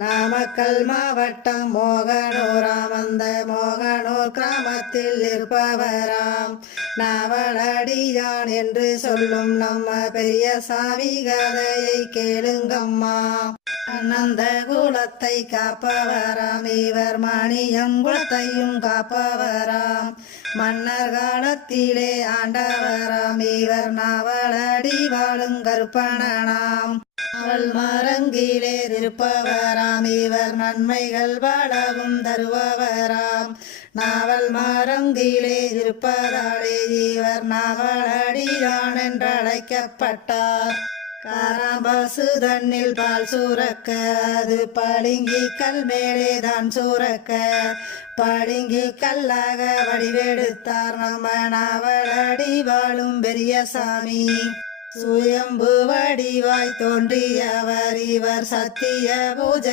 நாமக்கல் மாவட்டம் மோகனூராம் அந்த மோகனூர் கிராமத்தில் இருப்பவராம் நாவலடியான் என்று சொல்லும் நம்ம பெரிய சாமி கதையை கேளுங்கம்மா. அனந்த குலத்தை காப்பவராம் இவர் மணியம் குலத்தையும் காப்பவராம் மன்னர் காலத்திலே ஆண்டவராம் இவர் நாவலடி வாழும் கருப்பணனாம். அவள் மரங்கிலே இருப்பவராம் இவர் நன்மைகள் வளவும் தருபவராம் நாவல் மரங்கிலே இருப்பதாலே இவர் நாவலடியான் என்றழைக்கப்பட்டார். காராம்பசு தன்னில் பால் சூரக்க அது பளிங்கி கல் மேலே தான் சூரக்க பளிங்கி கல்லாக வடிவெடுத்தார் நம்ம நாவலடி வாழும் பெரிய சாமி. சுயம்பு வடிவாய் தோன்றியவர் இவர் சத்திய பூஜை